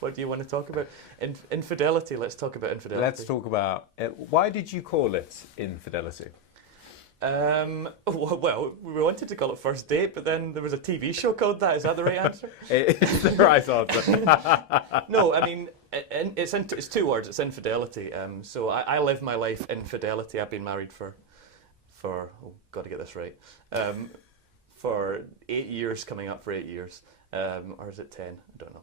What do you want to talk about? Infidelity. Let's talk about infidelity. Let's talk about it. Why did you call it Infidelity? Well, we wanted to call it First Date, but then there was a TV show called that. Is that the right answer? It's the right answer. No, I mean, it's two words. It's infidelity. So I live my life in fidelity. I've been married for got to get this right, for 8 years, coming up for 8 years. Or is it 10? I don't know.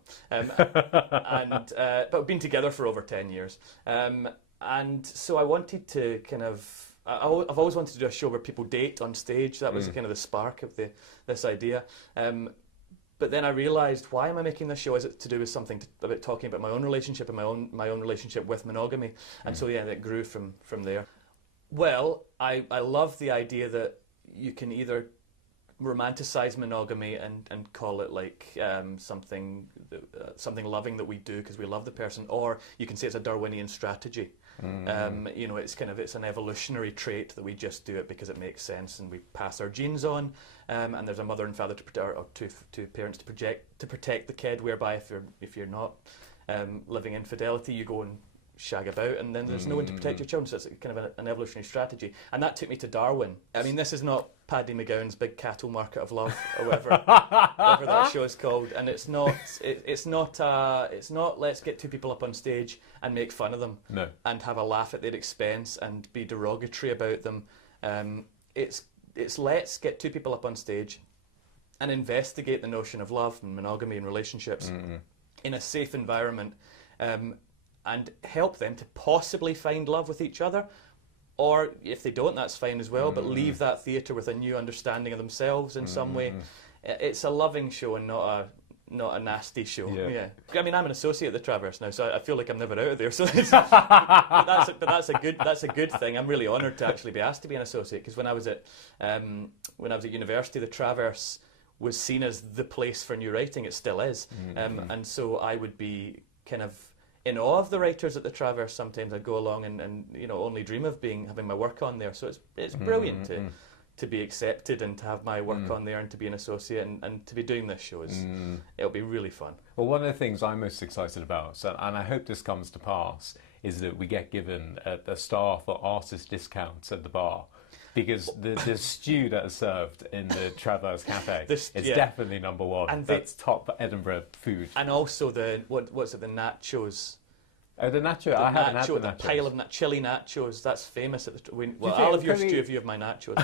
But we've been together for over 10 years. And so I wanted to kind of... I've always wanted to do a show where people date on stage. That was kind of the spark of this idea. But then I realised, why am I making this show? Is it to do with something about talking about my own relationship and my own relationship with monogamy? And so yeah, it grew from there. Well, I love the idea that you can either romanticize monogamy and call it like something loving that we do because we love the person, or you can say it's a Darwinian strategy. You know, it's an evolutionary trait that we just do it because it makes sense and we pass our genes on, and there's a mother and father to protect, or two parents to protect the kid, whereby if you're not living infidelity, you go and shag about, and then there's no one to protect your children. So it's kind of an evolutionary strategy, and that took me to Darwin. I mean, this is not Paddy McGowan's Big Cattle Market of Love, or whatever that show is called, and it's not let's get two people up on stage and make fun of them, and have a laugh at their expense and be derogatory about them. It's let's get two people up on stage and investigate the notion of love and monogamy and relationships in a safe environment. And help them to possibly find love with each other, or if they don't, that's fine as well. But leave that theatre with a new understanding of themselves in some way. It's a loving show and not a nasty show. Yeah. I mean, I'm an associate at the Traverse now, so I feel like I'm never out of there. So but that's a good thing. I'm really honoured to actually be asked to be an associate, because when I was at university, the Traverse was seen as the place for new writing. It still is, and so I would be kind of in awe of the writers at the Traverse. Sometimes I'd go along and you know, only dream of having my work on there. So it's brilliant to be accepted and to have my work on there and to be an associate and to be doing this show. It'll be really fun. Well, one of the things I'm most excited about, and I hope this comes to pass, is that we get given the staff or artist discounts at the bar. Because the stew that is served in the Traverse Cafe is definitely number one. And that's top Edinburgh food. And also the what's it? The nachos. Oh, the nacho. I haven't had the nachos. The pile of chili nachos. That's famous at the. I'll have your stew if you have my nachos.